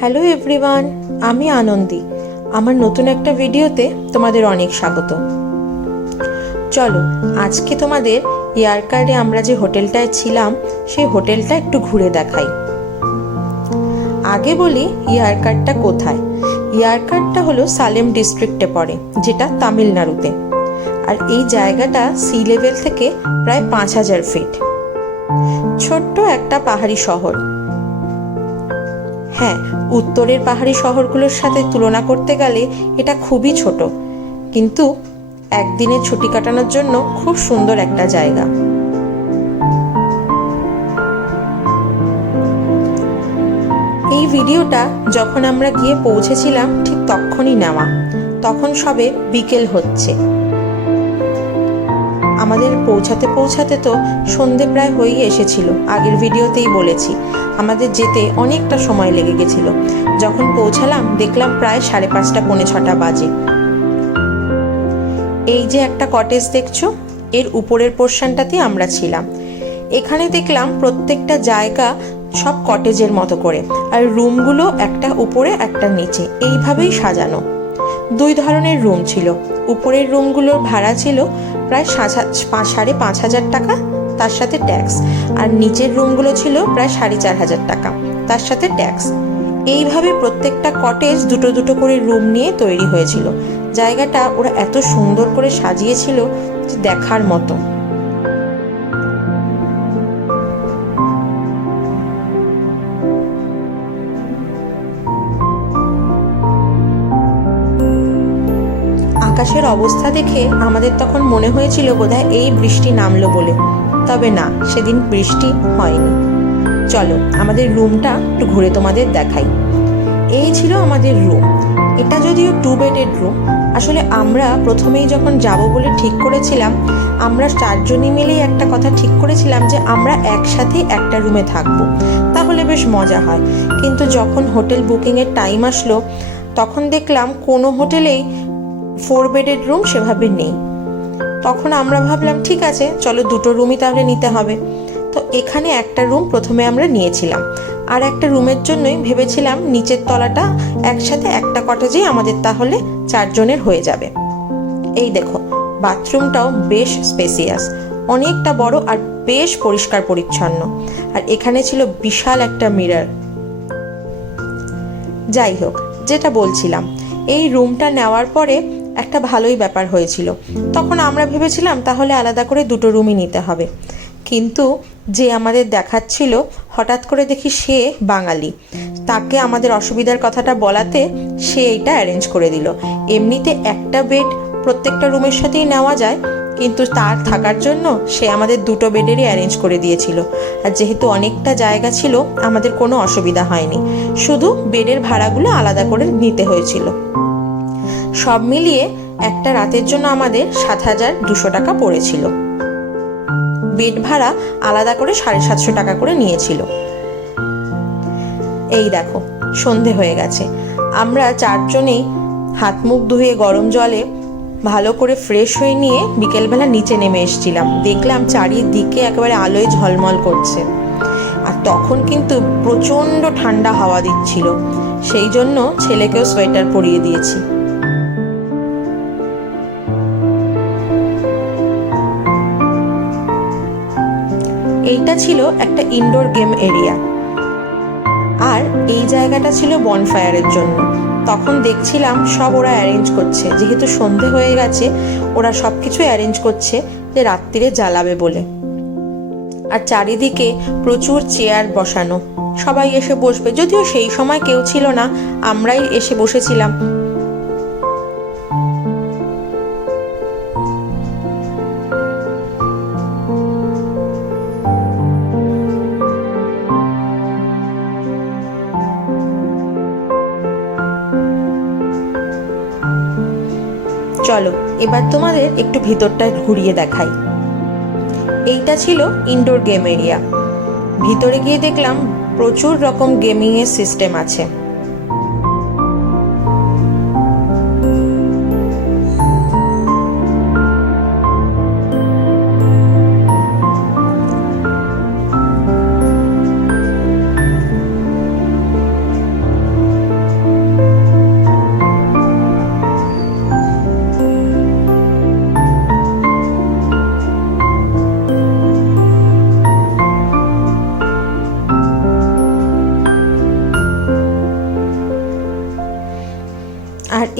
Hello everyone, আমি আনন্দী। আমার নতুন একটা ভিডিওতে তোমাদের অনেক স্বাগত। চলো আজকে তোমাদের ইয়ারকার্ডে আমরা যে হোটেলটায় ছিলাম সেই হোটেলটা একটু ঘুরে দেখাই। আগে বলি ইয়ারকার্ডটা কোথায়। ইয়ারকার্ডটা হলো সালেম ডিস্ট্রিক্টে পড়ে, যেটা তামিলনাড়ুতে। আর এই জায়গাটা সি লেভেল থেকে প্রায় 5000 ফিট। ছোট্ট একটা পাহাড়ি শহর। হ্যাঁ, উত্তরের পাহাড়ি শহরগুলোর সাথে তুলনা করতে গেলে এটা খুবই ছোট, কিন্তু একদিনের ছুটি কাটানোর জন্য খুব সুন্দর একটা জায়গা। এই ভিডিওটা যখন আমরা গিয়ে পৌঁছেছিলাম ঠিক তখনই নেওয়া। তখন সবে বিকেল হচ্ছে। আমাদের পৌঁছাতে পৌঁছাতে তো সন্ধে প্রায় হয়েই এসেছিল। আগের ভিডিওতেই বলেছি আমাদের যেতে অনেকটা সময় লেগে গেছিল। যখন পৌঁছালাম দেখলাম প্রায় 5:30 পৌনে 6টা বাজে। এই যে একটা কটেজ দেখছো, এর উপরের পোর্শনটাতে আমরা ছিলাম। এখানে দেখলাম প্রত্যেকটা জায়গা সব কটেজের মতো করে, আর রুমগুলো একটা উপরে একটা নিচে এইভাবেই সাজানো। 2 ধরনের রুম ছিল। উপরের রুমগুলোর ভাড়া ছিল প্রায় 5,500 টাকা, তার সাথে ট্যাক্স। আর নিচের রুমগুলো ছিল প্রায় 4,500 টাকা, তার সাথে ট্যাক্স। এইভাবে প্রত্যেকটা কটেজ দুটো দুটো করে রুম নিয়ে তৈরি হয়েছিল। জায়গাটা ওরা এত সুন্দর করে সাজিয়েছিল যে দেখার মতো। আকাশের অবস্থা দেখে আমাদের তখন মনে হয়েছিল বোধহয় এই বৃষ্টি নামলো বলে, তবে না, সেদিন বৃষ্টি হয়নি। চলো আমাদের রুমটা একটু ঘুরে তোমাদের দেখাই। এই ছিল আমাদের রুম। এটা যদিও 2 বেডের রুম। আসলে আমরা প্রথমেই যখন যাব বলে ঠিক করেছিলাম, আমরা 4 জনই মিলেই একটা কথা ঠিক করেছিলাম যে আমরা একসাথে একটা রুমে থাকবো, তাহলে বেশ মজা হয়। কিন্তু যখন হোটেল বুকিংয়ের টাইম আসলো তখন দেখলাম কোনো হোটেলেই 4 বেডের রুম সেভাবে নেই। তখন আমরা ভাবলাম ঠিক আছে, চলো 2টো রুমই তাহলে নিতে হবে। তো এখানে একটা রুম প্রথমে আমরা নিয়েছিলাম, আর একটা রুমের জন্যই ভেবেছিলাম নিচের তলাটা একসাথে একটা কটেজেই আমাদের তাহলে 4 জনের হয়ে যাবে। এই দেখো, বাথরুমটাও বেশ স্পেসিয়াস, অনেকটা বড় আর বেশ পরিষ্কার পরিচ্ছন্ন। আর এখানে ছিল বিশাল একটা মিরর। যাই হোক, যেটা বলছিলাম, এই রুমটা নেওয়ার পরে একটা ভালোই ব্যাপার হয়েছিল। তখন আমরা ভেবেছিলাম তাহলে আলাদা করে 2টো রুমই নিতে হবে, কিন্তু যে আমাদের দেখাচ্ছিল হঠাৎ করে দেখি সে বাঙালি। তাকে আমাদের অসুবিধার কথাটা বলাতে সে এটা অ্যারেঞ্জ করে দিল। এমনিতে একটা বেড প্রত্যেকটা রুমের সাথেই নেওয়া যায়, কিন্তু তার থাকার জন্য সে আমাদের 2টো বেডেরই অ্যারেঞ্জ করে দিয়েছিল। আর যেহেতু অনেকটা জায়গা ছিল আমাদের কোনো অসুবিধা হয়নি, শুধু বেডের ভাড়াগুলো আলাদা করে নিতে হয়েছিল। সব মিলিয়ে একটা রাতের জন্য আমাদের 7,200 টাকা পড়েছিল। বেড ভাড়া আলাদা করে 750 টাকা করে নিয়েছিল। এই দেখো, সন্ধে হয়ে গেছে। আমরা 4 জনেই হাত মুখ ধুয়ে গরম জলে ভালো করে ফ্রেশ হয়ে নিয়ে বিকেলবেলা নিচে নেমে এসেছিলাম। দেখলাম চারিদিকে একেবারে আলোয় ঝলমল করছে, আর তখন কিন্তু প্রচণ্ড ঠান্ডা হাওয়া দিচ্ছিল। সেই জন্য ছেলেকেও সোয়েটার পরিয়ে দিয়েছি। এইটা ছিল একটা ইনডোর গেম এরিয়া, আর এই জায়গাটা ছিল বনফায়ারের জন্য। তখন দেখছিলাম সব ওরা অ্যারেঞ্জ করছে, যেহেতু সন্ধে হয়ে গেছে ওরা সব কিছু অ্যারেঞ্জ করছে যে রাত্রিরে জ্বালাবে বলে। আর চারিদিকে প্রচুর চেয়ার বসানো, সবাই এসে বসবে। যদিও সেই সময় কেউ ছিল না, আমরাই এসে বসেছিলাম। চলো এবার তোমাদের একটু ভিতরটা ঘুরিয়ে দেখাই। এইটা ছিল ইনডোর গেম এরিয়া। ভিতরে গিয়ে দেখলাম প্রচুর রকম গেমিংয়ের সিস্টেম আছে।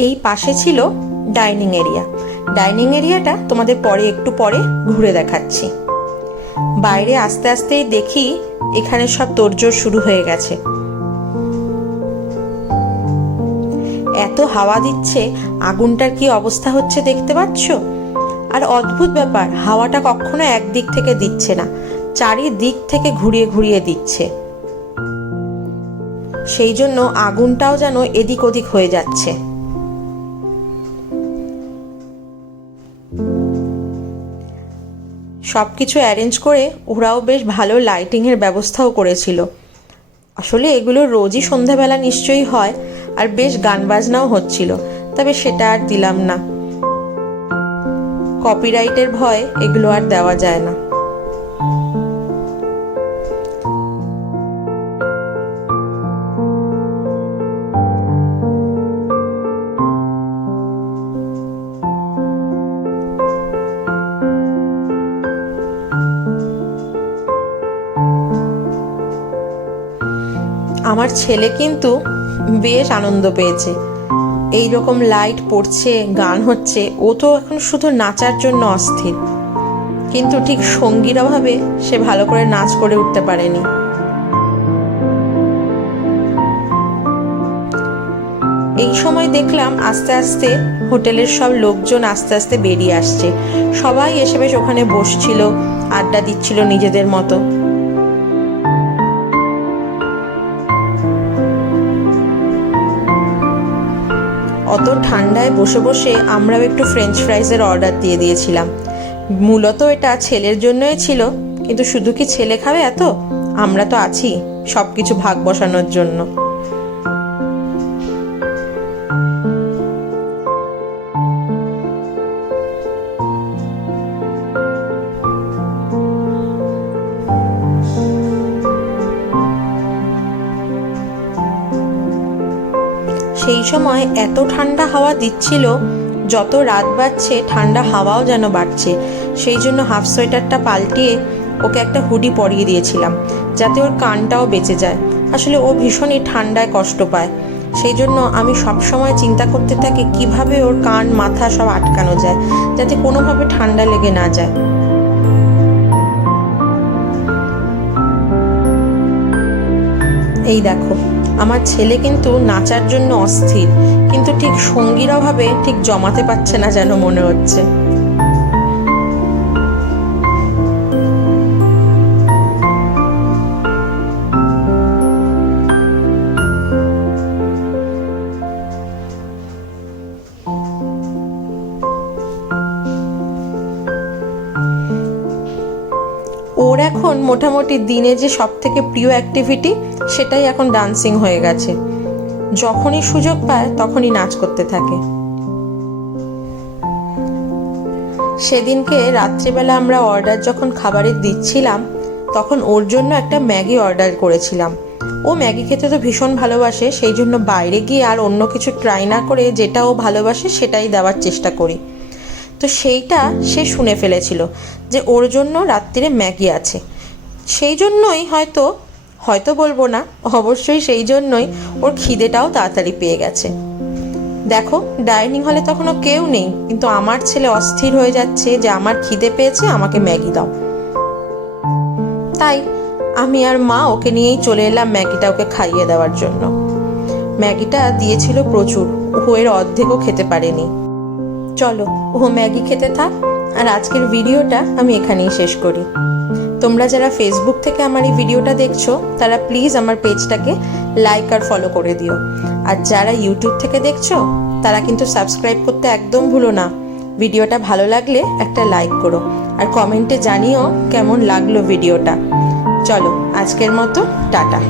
এই পাশে ছিল ডাইনিং এরিয়া। ডাইনিং এরিয়াটা তোমাদের একটু পরে ঘুরে দেখাচ্ছি। বাইরে আস্তে আস্তেই দেখি এখানে সব তোড়জোড় শুরু হয়ে গেছে। এত হাওয়া দিচ্ছে, আগুনটার কি অবস্থা হচ্ছে দেখতে পাচ্ছ? আর অদ্ভুত ব্যাপার, হাওয়াটা কখনো একদিক থেকে দিচ্ছে না, চারিদিক থেকে ঘুরিয়ে ঘুরিয়ে দিচ্ছে। সেই জন্য আগুনটাও যেন এদিক ওদিক হয়ে যাচ্ছে। সবকিছু অ্যারেঞ্জ করে ওরাও বেশ ভালো লাইটিংয়ের ব্যবস্থাও করেছিল। আসলে এগুলো রোজই সন্ধ্যাবেলা নিশ্চয়ই হয়, আর বেশ গান বাজনাও হচ্ছিল, তবে সেটা আর দিলাম না। কপিরাইটের ভয় এগুলো আর দেওয়া যায় না। আমার ছেলে কিন্তু বেশ আনন্দ পেয়েছে। এই রকম লাইট পড়ছে, গান হচ্ছে, ও তো এখন শুধু নাচার জন্য অস্থির, কিন্তু ঠিক সঙ্গীর অভাবে সে ভালো করে নাচ করে উঠতে পারেনি। এই সময় দেখলাম আস্তে আস্তে হোটেলের সব লোকজন আস্তে আস্তে বেরিয়ে আসছে। সবাই এসে বেশ ওখানে বসছিল, আড্ডা দিচ্ছিল নিজেদের মতো। অত ঠান্ডায় বসে বসে আমরাও একটু ফ্রেঞ্চ ফ্রাইজের অর্ডার দিয়ে দিয়েছিলাম। মূলত এটা ছেলের জন্যই ছিল, কিন্তু শুধু কি ছেলে খাবে এত? আমরা তো আছি সব কিছু ভাগ বসানোর জন্য। সেই সময় এত ঠান্ডা হাওয়া দিচ্ছিল, যত রাত বাড়ছে ঠান্ডা হাওয়াও যেন বাড়ছে। সেই জন্য হাফ সোয়েটারটা পাল্টিয়ে ওকে একটা হুডি পরিয়ে দিয়েছিলাম, যাতে ওর কানটাও বেঁচে যায়। আসলে ও ভীষণই ঠান্ডায় কষ্ট পায়, সেই জন্য আমি সবসময় চিন্তা করতে থাকি কিভাবে ওর কান মাথা সব আটকানো যায়, যাতে কোনোভাবে ঠান্ডা লেগে না যায়। এই দেখো, আমার ছেলে কিন্তু নাচার জন্য অস্থির, কিন্তু ঠিক সঙ্গীর অভাবে ঠিক জমাতে পারছে না যেন মনে হচ্ছে। ওর এখন মোটামুটি দিনে যে সব থেকে প্রিয় অ্যাক্টিভিটি সেটাই এখন ডান্সিং হয়ে গেছে। যখনই সুযোগ পায় তখনই নাচ করতে থাকে। সেদিনকে রাত্রিবেলা আমরা অর্ডার যখন খাবারের দিচ্ছিলাম, তখন ওর জন্য একটা ম্যাগি অর্ডার করেছিলাম। ও ম্যাগি খেতে তো ভীষণ ভালোবাসে, সেই জন্য বাইরে গিয়ে আর অন্য কিছু ট্রাই না করে যেটা ও ভালোবাসে সেটাই দেওয়ার চেষ্টা করি। তো সেইটা সে শুনে ফেলেছিল যে ওর জন্য রাত্রিরে ম্যাগি আছে। সেই জন্যই হয়তো বলবো না, অবশ্যই সেই জন্যই ওর খিদেটাও তাড়াতাড়ি পেয়ে গেছে। দেখো, ডাইনিং হলে তখনও কেউ নেই, কিন্তু আমার ছেলে অস্থির হয়ে যাচ্ছে যে আমার খিদে পেয়েছে, আমাকে ম্যাগি দাও। তাই আমি আর মা ওকে নিয়েই চলে এলাম ম্যাগিটা ওকে খাইয়ে দেওয়ার জন্য। ম্যাগিটা দিয়েছিল প্রচুর, ও এর অর্ধেকও খেতে পারেনি। চলো, ও ম্যাগি খেতে থাক, আর আজকের ভিডিওটা আমি এখানেই শেষ করি। তোমরা যারা ফেসবুক থেকে আমার এই ভিডিওটা দেখছো, তারা প্লিজ আমার পেজটাকে লাইক আর ফলো করে দিও। আর যারা ইউটিউব থেকে দেখছো, তারা কিন্তু সাবস্ক্রাইব করতে একদম ভুলো না। ভিডিওটা ভালো লাগলে একটা লাইক করো, আর কমেন্টে জানিও কেমন লাগলো ভিডিওটা। চলো, আজকের মতো টাটা।